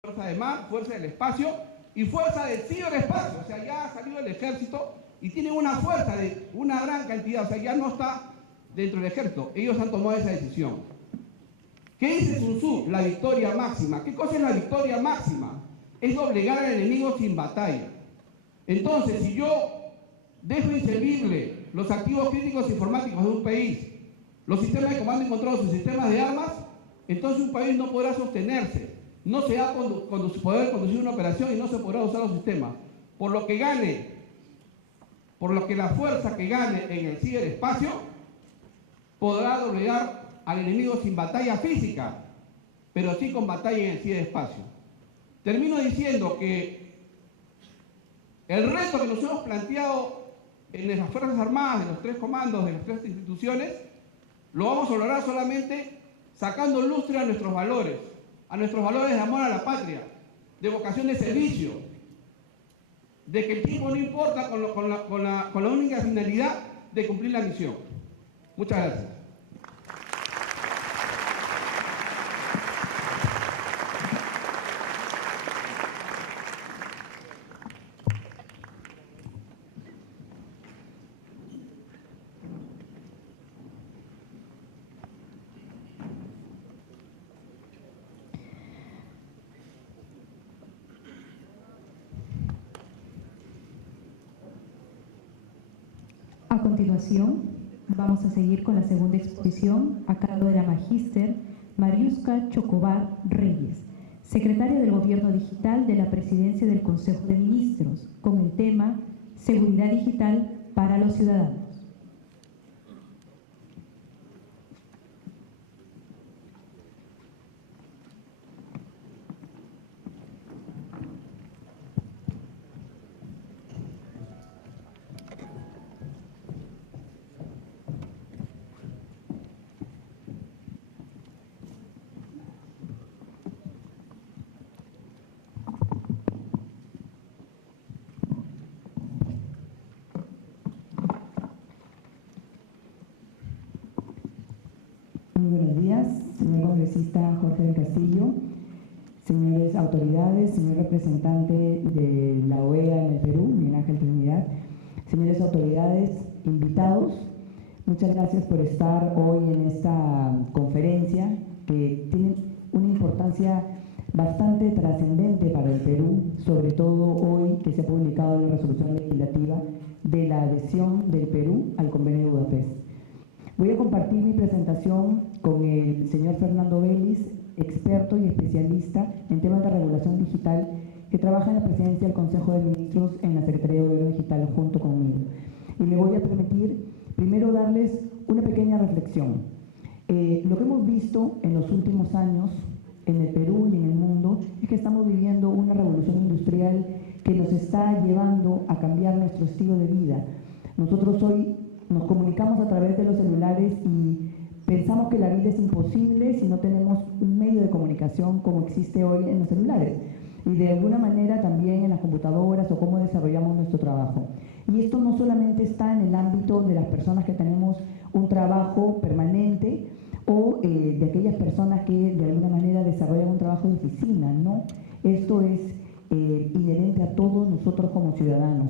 fuerza de mar, fuerza del espacio y fuerza del ciberespacio. O sea, ya ha salido el ejército y tienen una fuerza de una gran cantidad, o sea, ya no está dentro del ejército. Ellos han tomado esa decisión. ¿Qué dice Sun Tzu? La victoria máxima. ¿Qué cosa es la victoria máxima? Es doblegar al enemigo sin batalla. Entonces, si yo dejo inservible los activos críticos informáticos de un país, los sistemas de comando y control, sus sistemas de armas, entonces un país no podrá sostenerse, no se va a poder conducir una operación y no se podrá usar los sistemas. Por lo que la fuerza que gane en el ciberespacio podrá doblegar al enemigo sin batalla física, pero sí con batalla en el ciberespacio. Termino diciendo que el reto que nos hemos planteado en las Fuerzas Armadas, de los 3 comandos, de las 3 instituciones, lo vamos a lograr solamente sacando lustre a nuestros valores de amor a la patria, de vocación de servicio, de que el tiempo no importa con la única finalidad de cumplir la misión. Muchas gracias. A continuación, vamos a seguir con la segunda exposición a cargo de la magíster Mariuska Chocobar Reyes, secretaria del Gobierno Digital de la Presidencia del Consejo de Ministros, con el tema Seguridad Digital para los Ciudadanos. Muy buenos días, señor congresista Jorge del Castillo, señores autoridades, señor representante de la OEA en el Perú, Miguel Ángel Trinidad, señores autoridades, invitados, muchas gracias por estar hoy en esta conferencia que tiene una importancia bastante trascendente para el Perú, sobre todo hoy que se ha publicado la resolución legislativa de la adhesión del Perú al Convenio de Budapest. Voy a compartir mi presentación con el señor Fernando Vélez, experto y especialista en temas de regulación digital, que trabaja en la presidencia del Consejo de Ministros en la Secretaría de Gobierno Digital junto conmigo. Y me voy a permitir primero darles una pequeña reflexión. Lo que hemos visto en los últimos años en el Perú y en el mundo es que estamos viviendo una revolución industrial que nos está llevando a cambiar nuestro estilo de vida. Nosotros hoy nos comunicamos a través de los celulares y pensamos que la vida es imposible si no tenemos un medio de comunicación como existe hoy en los celulares y de alguna manera también en las computadoras o cómo desarrollamos nuestro trabajo. Y esto no solamente está en el ámbito de las personas que tenemos un trabajo permanente o de aquellas personas que de alguna manera desarrollan un trabajo de oficina, ¿no? Esto es inherente a todos nosotros como ciudadanos.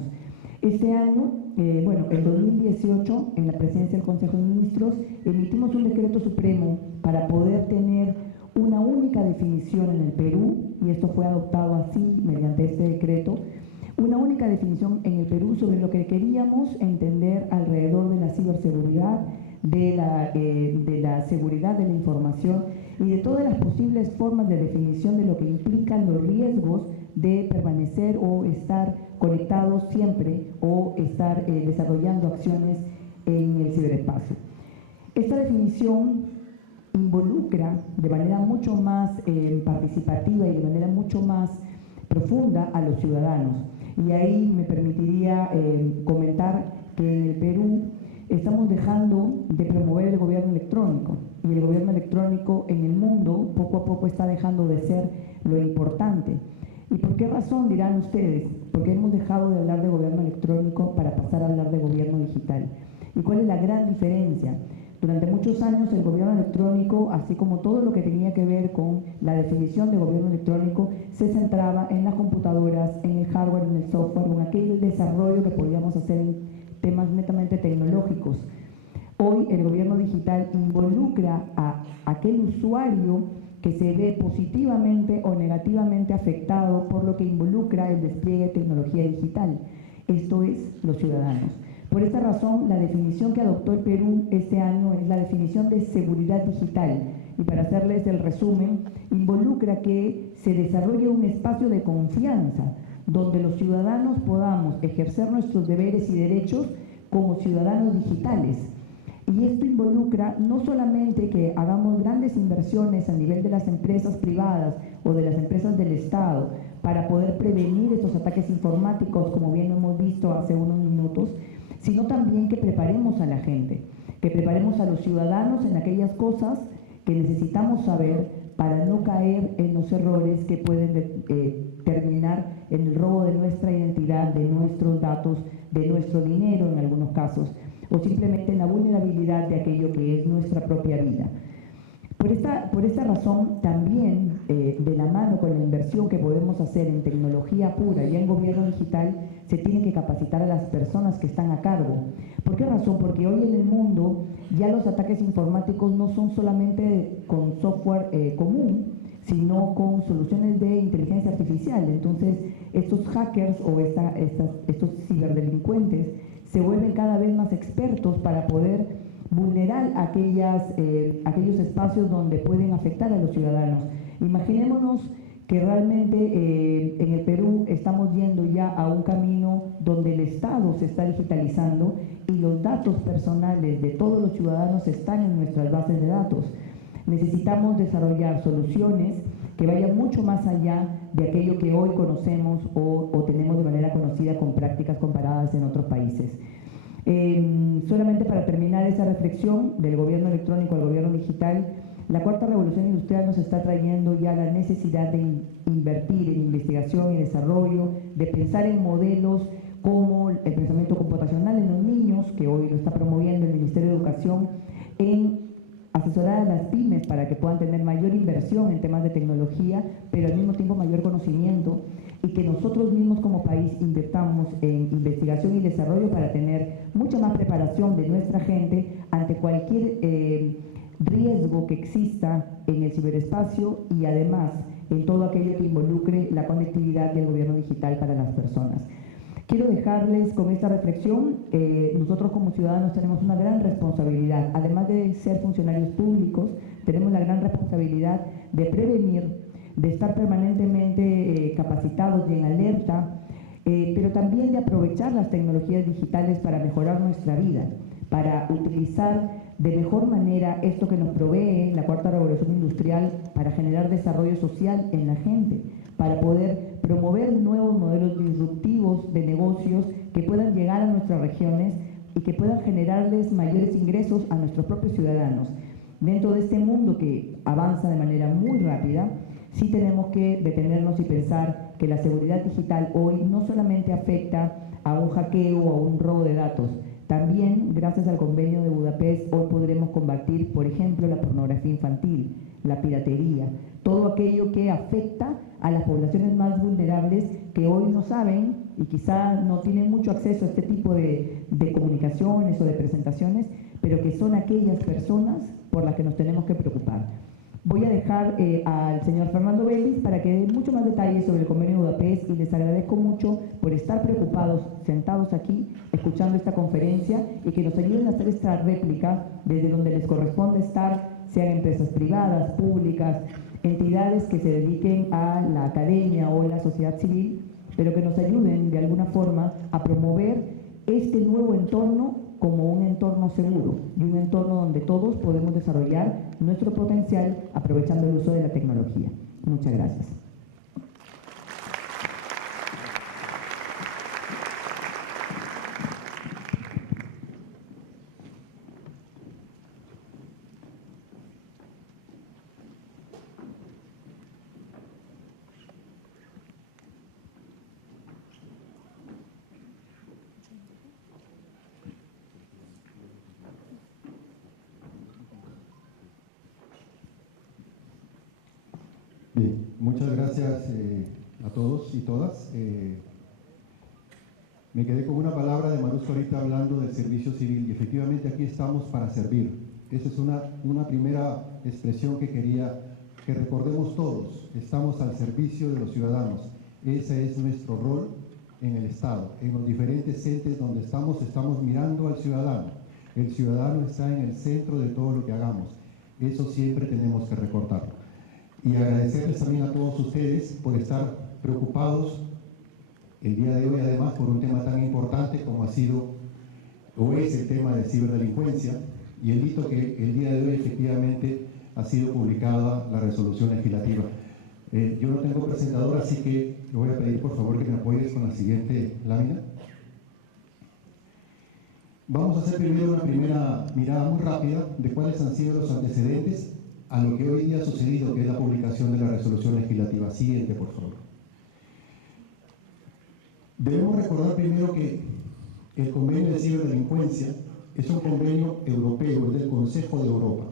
Este año, en 2018, en la presidencia del Consejo de Ministros, emitimos un decreto supremo para poder tener una única definición en el Perú, y esto fue adoptado así mediante este decreto, una única definición en el Perú sobre lo que queríamos entender alrededor de la ciberseguridad, de la seguridad de la información y de todas las posibles formas de definición de lo que implican los riesgos de permanecer o estar conectados siempre o estar desarrollando acciones en el ciberespacio. Esta definición involucra de manera mucho más participativa y de manera mucho más profunda a los ciudadanos. Y ahí me permitiría comentar que en el Perú estamos dejando de promover el gobierno electrónico y el gobierno electrónico en el mundo poco a poco está dejando de ser lo importante. ¿Y por qué razón dirán ustedes? Porque hemos dejado de hablar de gobierno electrónico para pasar a hablar de gobierno digital. ¿Y cuál es la gran diferencia? Durante muchos años el gobierno electrónico, así como todo lo que tenía que ver con la definición de gobierno electrónico, se centraba en las computadoras, en el hardware, en el software, en aquel desarrollo que podíamos hacer en temas netamente tecnológicos. Hoy el gobierno digital involucra a aquel usuario que se ve positivamente o negativamente afectado por lo que involucra el despliegue de tecnología digital, esto es, los ciudadanos. Por esta razón, la definición que adoptó el Perú este año es la definición de seguridad digital. Y para hacerles el resumen, involucra que se desarrolle un espacio de confianza donde los ciudadanos podamos ejercer nuestros deberes y derechos como ciudadanos digitales. Y esto involucra no solamente que hagamos grandes inversiones a nivel de las empresas privadas o de las empresas del Estado para poder prevenir estos ataques informáticos, como bien hemos visto hace unos minutos, sino también que preparemos a la gente, que preparemos a los ciudadanos en aquellas cosas que necesitamos saber para no caer en los errores que pueden terminar en el robo de nuestra identidad, de nuestros datos, de nuestro dinero en algunos casos, o simplemente en la vulnerabilidad de aquello que es nuestra propia vida. Por esta razón, también de la mano con la inversión que podemos hacer en tecnología pura y en gobierno digital, se tiene que capacitar a las personas que están a cargo. ¿Por qué razón? Porque hoy en el mundo ya los ataques informáticos no son solamente con software común, sino con soluciones de inteligencia artificial. Entonces, estos hackers o estos ciberdelincuentes se vuelven cada vez más expertos para poder vulnerar aquellos espacios donde pueden afectar a los ciudadanos. Imaginémonos que realmente en el Perú estamos yendo ya a un camino donde el Estado se está digitalizando y los datos personales de todos los ciudadanos están en nuestras bases de datos. Necesitamos desarrollar soluciones que vayan mucho más allá de aquello que hoy conocemos o tenemos de manera conocida con prácticas comparadas en otros países. Solamente para terminar esa reflexión del gobierno electrónico al gobierno digital, la cuarta revolución industrial nos está trayendo ya la necesidad de invertir en investigación y desarrollo, de pensar en modelos como el pensamiento computacional en los niños, que hoy lo está promoviendo el Ministerio de Educación, en asesorar a las pymes para que puedan tener mayor inversión en temas de tecnología, pero al mismo tiempo mayor conocimiento, y que nosotros mismos como país invirtamos en investigación y desarrollo para tener mucha más preparación de nuestra gente ante cualquier riesgo que exista en el ciberespacio y además en todo aquello que involucre la conectividad del gobierno digital para las personas. Quiero dejarles con esta reflexión, nosotros como ciudadanos tenemos una gran responsabilidad, además de ser funcionarios públicos, tenemos la gran responsabilidad de prevenir, de estar permanentemente capacitados y en alerta, pero también de aprovechar las tecnologías digitales para mejorar nuestra vida, para utilizar de mejor manera esto que nos provee la cuarta revolución industrial para generar desarrollo social en la gente, para poder promover nuevos modelos disruptivos de negocios que puedan llegar a nuestras regiones y que puedan generarles mayores ingresos a nuestros propios ciudadanos. Dentro de este mundo que avanza de manera muy rápida, sí tenemos que detenernos y pensar que la seguridad digital hoy no solamente afecta a un hackeo o a un robo de datos, también gracias al convenio de Budapest hoy podremos combatir, por ejemplo, la pornografía infantil, la piratería, todo aquello que afecta a las poblaciones más vulnerables que hoy no saben y quizá no tienen mucho acceso a este tipo de comunicaciones o de presentaciones, pero que son aquellas personas por las que nos tenemos que preocupar. Voy a dejar al señor Fernando Vélez para que dé mucho más detalles sobre el convenio de Budapest y les agradezco mucho por estar preocupados, sentados aquí, escuchando esta conferencia y que nos ayuden a hacer esta réplica desde donde les corresponde estar, sean empresas privadas, públicas, entidades que se dediquen a la academia o la sociedad civil, pero que nos ayuden de alguna forma a promover este nuevo entorno como un entorno seguro y un entorno donde todos podemos desarrollar nuestro potencial aprovechando el uso de la tecnología. Muchas gracias. Bien, muchas gracias a todos y todas. Me quedé con una palabra de Marusca ahorita hablando del servicio civil y efectivamente aquí estamos para servir. Esa es una primera expresión que quería que recordemos todos. Estamos al servicio de los ciudadanos. Ese es nuestro rol en el Estado. En los diferentes entes donde estamos mirando al ciudadano. El ciudadano está en el centro de todo lo que hagamos. Eso siempre tenemos que recordarlo. Y agradecerles también a todos ustedes por estar preocupados el día de hoy, además, por un tema tan importante como ha sido o es el tema de ciberdelincuencia, y el hito que el día de hoy efectivamente ha sido publicada la resolución legislativa. Yo no tengo presentador, así que le voy a pedir por favor que me apoyes con la siguiente lámina. Vamos a hacer primero una primera mirada muy rápida de cuáles han sido los antecedentes a lo que hoy día ha sucedido, que es la publicación de la resolución legislativa. Siguiente, por favor. Debemos recordar primero que el convenio de ciberdelincuencia es un convenio europeo, es del Consejo de Europa.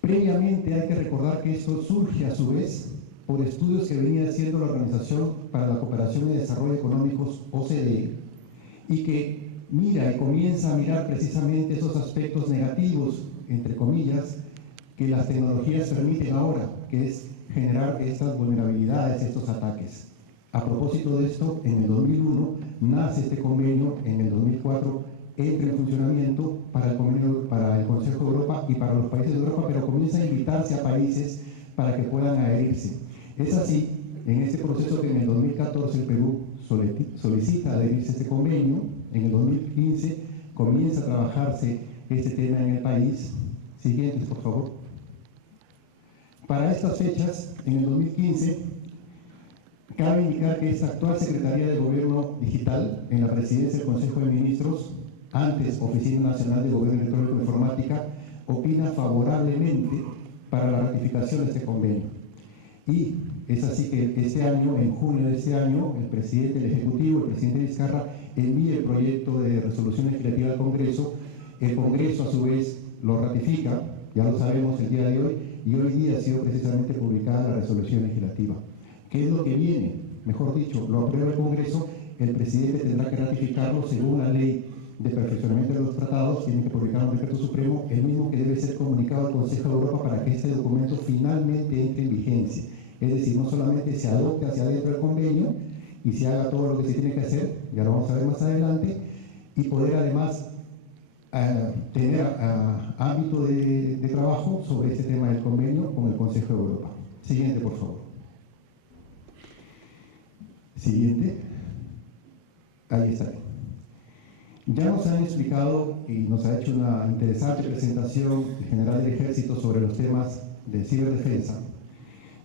Previamente hay que recordar que esto surge a su vez por estudios que venía haciendo la Organización para la Cooperación y Desarrollo Económicos, OCDE, y que mira y comienza a mirar precisamente esos aspectos negativos, entre comillas, que las tecnologías permiten ahora, que es generar estas vulnerabilidades, estos ataques. A propósito de esto, en el 2001 nace este convenio, en el 2004 entra en funcionamiento para el Consejo de Europa y para los países de Europa, pero comienza a invitarse a países para que puedan adherirse. Es así, en este proceso, que en el 2014 el Perú solicita adherirse a este convenio. En el 2015 comienza a trabajarse este tema en el país. Siguientes, por favor. Para estas fechas, en el 2015, cabe indicar que esta actual Secretaría de Gobierno Digital, en la Presidencia del Consejo de Ministros, antes Oficina Nacional de Gobierno Electrónico e Informática, opina favorablemente para la ratificación de este convenio. Y es así que este año, en junio de este año, el presidente del Ejecutivo, el presidente Vizcarra, envía el proyecto de resolución legislativa al Congreso. El Congreso, a su vez, lo ratifica, ya lo sabemos el día de hoy, y hoy día ha sido precisamente publicada la resolución legislativa. ¿Qué es lo que viene? Mejor dicho, lo aprueba el Congreso, el presidente tendrá que ratificarlo según la ley de perfeccionamiento de los tratados, tiene que publicar un decreto supremo, el mismo que debe ser comunicado al Consejo de Europa para que este documento finalmente entre en vigencia. Es decir, no solamente se adopte hacia adentro del convenio y se haga todo lo que se tiene que hacer, ya lo vamos a ver más adelante, y poder además tener ámbito de trabajo sobre este tema del convenio con el Consejo de Europa. Siguiente, por favor. Siguiente. Ahí está. Ya nos han explicado y nos ha hecho una interesante presentación el general del Ejército sobre los temas de ciberdefensa.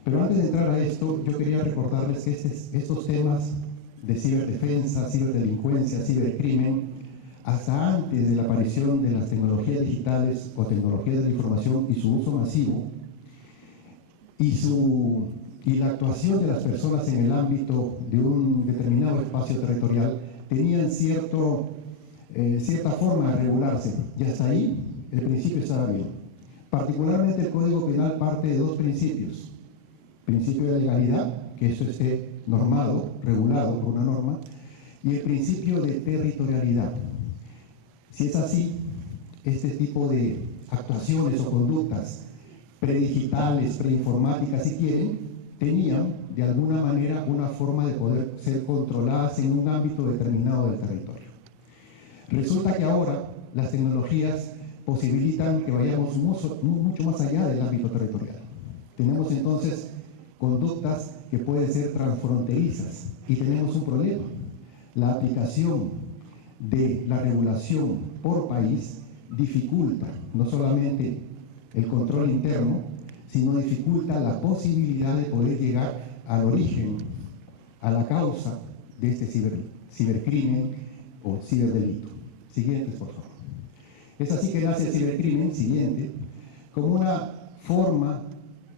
Pero antes de entrar a esto, yo quería recordarles que estos temas de ciberdefensa, ciberdelincuencia, cibercrimen, hasta antes de la aparición de las tecnologías digitales o tecnologías de la información y su uso masivo, y la actuación de las personas en el ámbito de un determinado espacio territorial, tenían cierta forma de regularse, y hasta ahí el principio estaba bien. Particularmente el Código Penal parte de dos principios: principio de legalidad, que eso esté normado, regulado por una norma, y el principio de territorialidad. Si es así, este tipo de actuaciones o conductas predigitales, preinformáticas, si quieren, tenían de alguna manera una forma de poder ser controladas en un ámbito determinado del territorio. Resulta que ahora las tecnologías posibilitan que vayamos mucho más allá del ámbito territorial. Tenemos entonces conductas que pueden ser transfronterizas y tenemos un problema. La aplicación de la regulación por país dificulta no solamente el control interno, sino dificulta la posibilidad de poder llegar al origen, a la causa de este cibercrimen o ciberdelito. Siguientes, por favor. Es así que nace el cibercrimen, siguiente, como una forma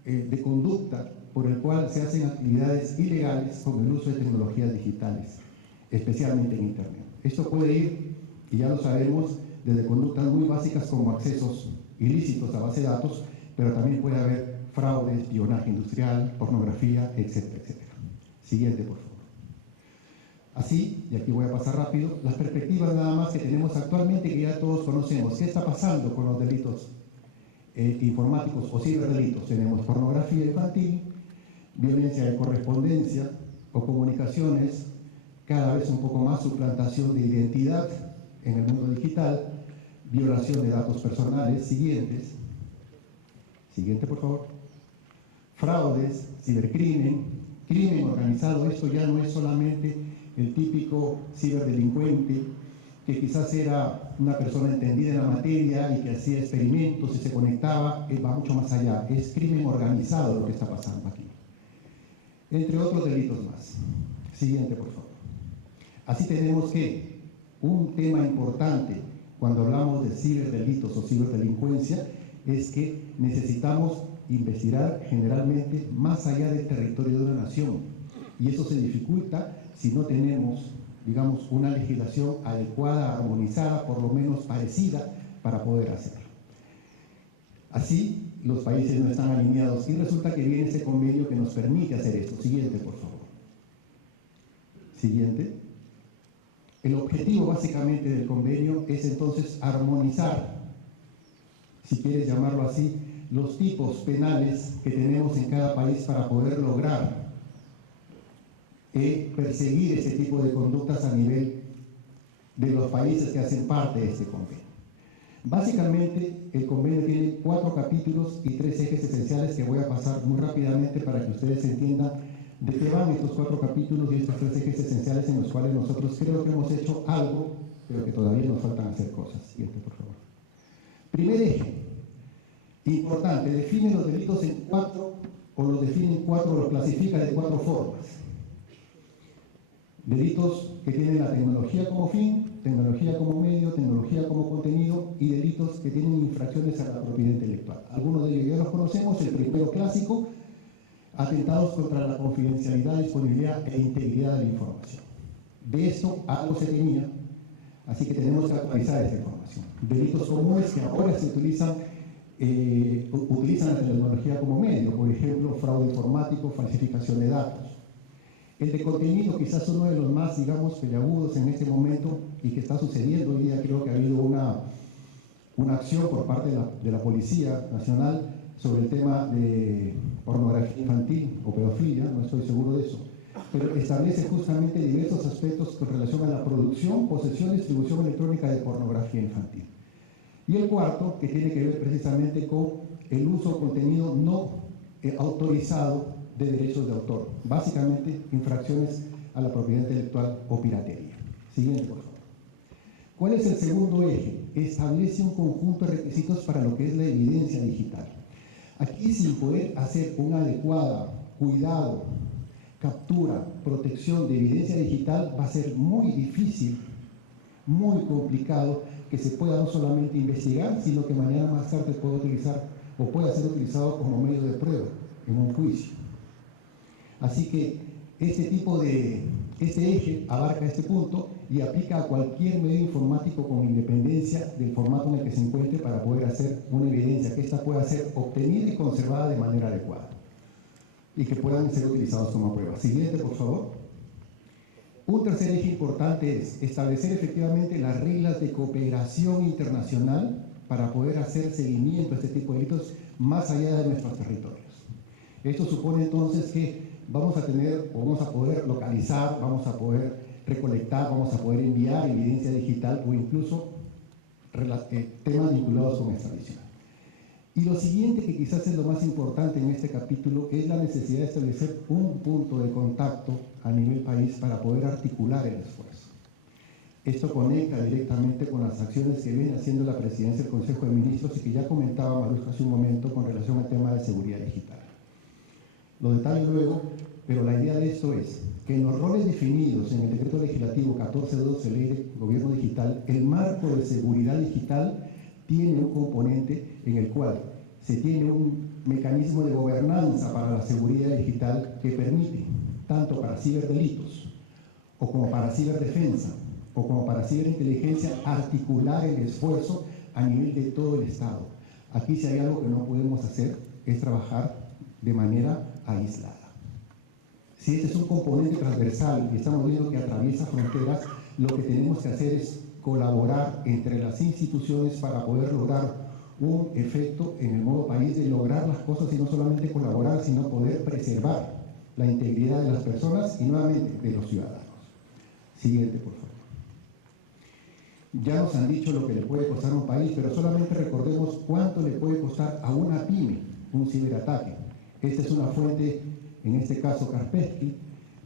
de conducta por el cual se hacen actividades ilegales con el uso de tecnologías digitales, especialmente en Internet. Esto puede ir, y ya lo sabemos, desde conductas muy básicas como accesos ilícitos a base de datos, pero también puede haber fraude, espionaje industrial, pornografía, etcétera, etcétera. Siguiente, por favor. Así, y aquí voy a pasar rápido, las perspectivas nada más que tenemos actualmente, que ya todos conocemos. ¿Qué está pasando con los delitos informáticos o ciberdelitos? Tenemos pornografía infantil, violencia de correspondencia o comunicaciones, cada vez un poco más suplantación de identidad en el mundo digital, violación de datos personales. Siguiente, por favor. Fraudes, cibercrimen, crimen organizado. Esto ya no es solamente el típico ciberdelincuente que quizás era una persona entendida en la materia y que hacía experimentos y se conectaba. Va mucho más allá. Es crimen organizado lo que está pasando aquí, entre otros delitos más. Siguiente, por favor. Así tenemos que un tema importante cuando hablamos de ciberdelitos o ciberdelincuencia es que necesitamos investigar generalmente más allá del territorio de una nación, y eso se dificulta si no tenemos, digamos, una legislación adecuada, armonizada, por lo menos parecida, para poder hacerlo. Así, los países no están alineados y resulta que viene ese convenio que nos permite hacer esto. Siguiente, por favor. Siguiente. El objetivo básicamente del convenio es entonces armonizar, si quieres llamarlo así, los tipos penales que tenemos en cada país para poder lograr perseguir ese tipo de conductas a nivel de los países que hacen parte de este convenio. Básicamente, el convenio tiene 4 capítulos y 3 ejes esenciales que voy a pasar muy rápidamente para que ustedes entiendan de qué van estos 4 capítulos y estos 3 ejes esenciales en los cuales nosotros creo que hemos hecho algo, pero que todavía nos faltan hacer cosas. Siguiente, por favor. Primer eje, importante, define los delitos en 4, o los define en 4, los clasifica de 4 formas. Delitos que tienen la tecnología como fin, tecnología como medio, tecnología como contenido, y delitos que tienen infracciones a la propiedad intelectual. Algunos de ellos ya los conocemos. El primero clásico, atentados contra la confidencialidad, disponibilidad e integridad de la información. De esto algo se tenía, así que tenemos que actualizar esta información. Delitos comunes que ahora se utilizan la tecnología como medio, por ejemplo, fraude informático, falsificación de datos. El de contenido, quizás uno de los más, digamos, peliagudos en este momento y que está sucediendo hoy día. Creo que ha habido una acción por parte de la Policía Nacional sobre el tema de pornografía infantil o pedofilia, no estoy seguro de eso, pero establece justamente diversos aspectos con relación a la producción, posesión y distribución electrónica de pornografía infantil. Y el cuarto, que tiene que ver precisamente con el uso de contenido no autorizado de derechos de autor, básicamente infracciones a la propiedad intelectual o piratería. Siguiente, por favor. ¿Cuál es el segundo eje? Establece un conjunto de requisitos para lo que es la evidencia digital. Aquí, sin poder hacer una adecuada cuidado, captura, protección de evidencia digital, va a ser muy difícil, muy complicado que se pueda no solamente investigar, sino que mañana más tarde pueda utilizar o pueda ser utilizado como medio de prueba en un juicio. Así que este eje abarca este punto y aplica a cualquier medio informático con independencia del formato en el que se encuentre para poder hacer una evidencia, que ésta pueda ser obtenida y conservada de manera adecuada y que puedan ser utilizados como prueba. Siguiente, por favor. Un tercer eje importante es establecer efectivamente las reglas de cooperación internacional para poder hacer seguimiento a este tipo de delitos más allá de nuestros territorios. Esto supone entonces que vamos a poder localizar, vamos a poder recolectar, vamos a poder enviar evidencia digital o incluso temas vinculados con esta visión. Y lo siguiente, que quizás es lo más importante en este capítulo, es la necesidad de establecer un punto de contacto a nivel país para poder articular el esfuerzo. Esto conecta directamente con las acciones que viene haciendo la Presidencia del Consejo de Ministros y que ya comentaba Marusca hace un momento con relación al tema de seguridad digital. Lo detallo luego, pero la idea de esto es que en los roles definidos en el Decreto Legislativo 1412, Ley de Gobierno Digital, el marco de seguridad digital tiene un componente en el cual se tiene un mecanismo de gobernanza para la seguridad digital que permite, tanto para ciberdelitos, o como para ciberdefensa, o como para ciberinteligencia, articular el esfuerzo a nivel de todo el Estado. Aquí, si hay algo que no podemos hacer, es trabajar de manera aislada. Si este es un componente transversal y estamos viendo que atraviesa fronteras, lo que tenemos que hacer es colaborar entre las instituciones para poder lograr un efecto en el modo país de lograr las cosas y no solamente colaborar, sino poder preservar la integridad de las personas y nuevamente de los ciudadanos. Siguiente, por favor. Ya nos han dicho lo que le puede costar a un país, pero solamente recordemos cuánto le puede costar a una pyme un ciberataque. Esta es una fuente, en este caso Kaspersky,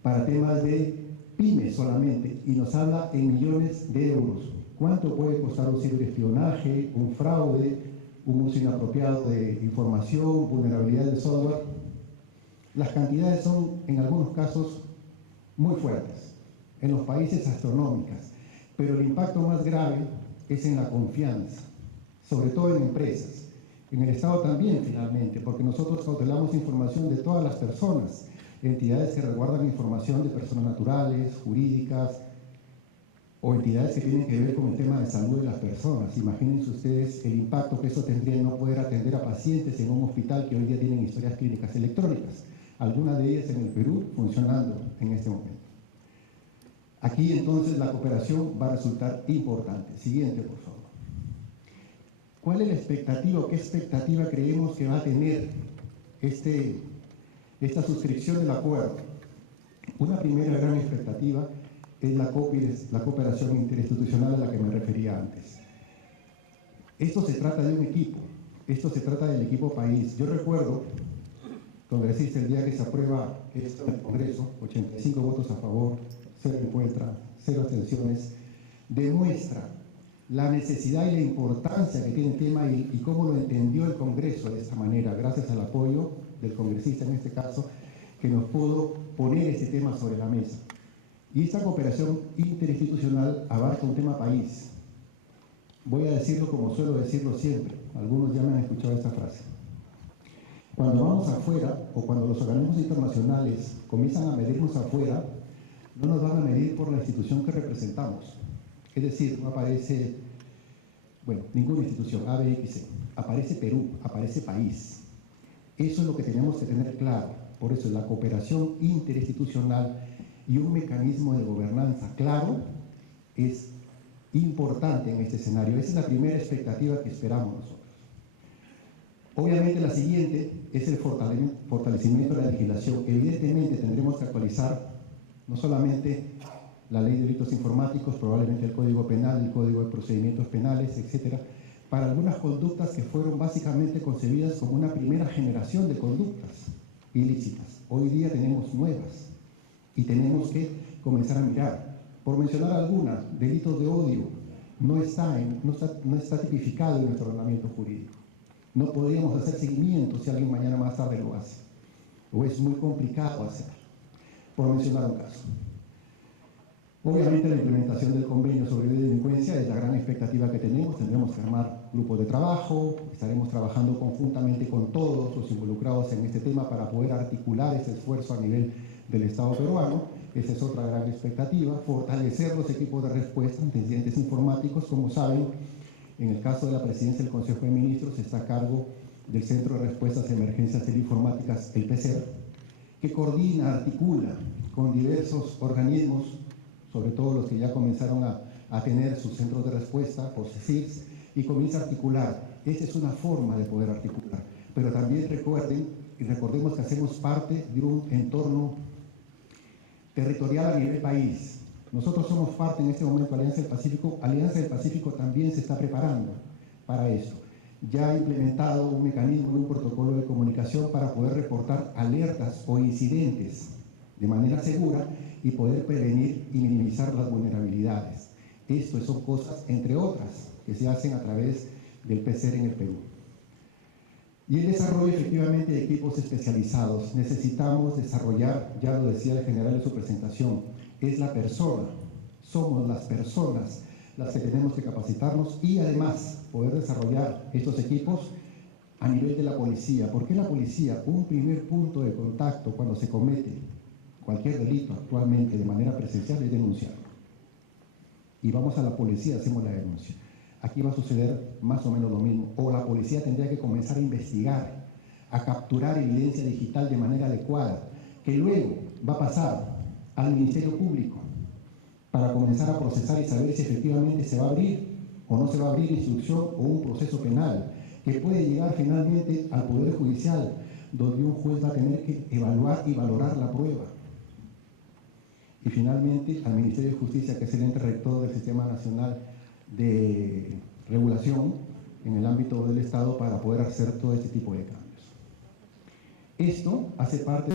para temas de pymes solamente, y nos habla en millones de euros. ¿Cuánto puede costar un ciberespionaje, un fraude, un uso inapropiado de información, vulnerabilidad del software? Las cantidades son, en algunos casos, muy fuertes, en los países astronómicas, pero el impacto más grave es en la confianza, sobre todo en empresas, en el Estado también finalmente, porque nosotros cautelamos información de todas las personas, entidades que resguardan información de personas naturales, jurídicas, o entidades que tienen que ver con el tema de salud de las personas. Imagínense ustedes el impacto que eso tendría en no poder atender a pacientes en un hospital que hoy día tienen historias clínicas electrónicas, algunas de ellas en el Perú funcionando en este momento. Aquí entonces la cooperación va a resultar importante. Siguiente, por favor. ¿Cuál es la expectativa o qué expectativa creemos que va a tener esta suscripción del acuerdo? Una primera gran expectativa es la cooperación interinstitucional a la que me refería antes. Esto se trata de un equipo, esto se trata del equipo país. Yo recuerdo, congresista, el día que se aprueba esto en el Congreso, 85 votos a favor, 0 en contra, 0 abstenciones, demuestra la necesidad y la importancia que tiene el tema y cómo lo entendió el Congreso de esta manera, gracias al apoyo del congresista en este caso, que nos pudo poner este tema sobre la mesa. Y esta cooperación interinstitucional abarca un tema país. Voy a decirlo como suelo decirlo siempre, algunos ya me han escuchado esta frase. Cuando vamos afuera, o cuando los organismos internacionales comienzan a medirnos afuera, no nos van a medir por la institución que representamos. Es decir, no aparece, ninguna institución, A, B, X, C. Aparece Perú, aparece país. Eso es lo que tenemos que tener claro. Por eso la cooperación interinstitucional y un mecanismo de gobernanza claro es importante en este escenario. Esa es la primera expectativa que esperamos nosotros. Obviamente la siguiente es el fortalecimiento de la legislación. Evidentemente tendremos que actualizar no solamente la ley de delitos informáticos, probablemente el Código Penal, el Código de Procedimientos Penales, etcétera, para algunas conductas que fueron básicamente concebidas como una primera generación de conductas ilícitas. Hoy día tenemos nuevas y tenemos que comenzar a mirar. Por mencionar algunas, delitos de odio no está tipificado en nuestro ordenamiento jurídico. No podríamos hacer seguimiento si alguien mañana más tarde lo hace, o es muy complicado hacerlo, por mencionar un caso. Obviamente la implementación del convenio sobre delincuencia es la gran expectativa que tenemos. Tendremos que armar grupos de trabajo, estaremos trabajando conjuntamente con todos los involucrados en este tema para poder articular ese esfuerzo a nivel del Estado peruano. Esa es otra gran expectativa. Fortalecer los equipos de respuesta ante incidentes informáticos. Como saben, en el caso de la presidencia del Consejo de Ministros está a cargo del Centro de Respuestas a Emergencias Informáticas, el PCER, que coordina, articula con diversos organismos, sobre todo los que ya comenzaron a tener sus centros de respuesta, por CECIRS, y comienza a articular. Esa es una forma de poder articular. Pero también recordemos que hacemos parte de un entorno territorial a nivel país. Nosotros somos parte en este momento de Alianza del Pacífico. Alianza del Pacífico también se está preparando para esto. Ya ha implementado un mecanismo y un protocolo de comunicación para poder reportar alertas o incidentes de manera segura y poder prevenir y minimizar las vulnerabilidades. Esto son cosas, entre otras, que se hacen a través del PCER en el Perú. Y el desarrollo efectivamente de equipos especializados. Necesitamos desarrollar, ya lo decía el general en su presentación, es la persona, somos las personas las que tenemos que capacitarnos y además poder desarrollar estos equipos a nivel de la policía. ¿Por qué la policía? Un primer punto de contacto cuando se comete cualquier delito actualmente de manera presencial es denunciarlo. Y vamos a la policía, hacemos la denuncia. Aquí va a suceder más o menos lo mismo. O la policía tendría que comenzar a investigar a capturar evidencia digital de manera adecuada, que luego va a pasar al Ministerio Público para comenzar a procesar y saber si efectivamente se va a abrir o no se va a abrir instrucción o un proceso penal, que puede llegar finalmente al Poder Judicial, donde un juez va a tener que evaluar y valorar la prueba. Y finalmente al Ministerio de Justicia, que es el ente rector del Sistema Nacional de Regulación en el ámbito del Estado, para poder hacer todo este tipo de cambios. Esto hace parte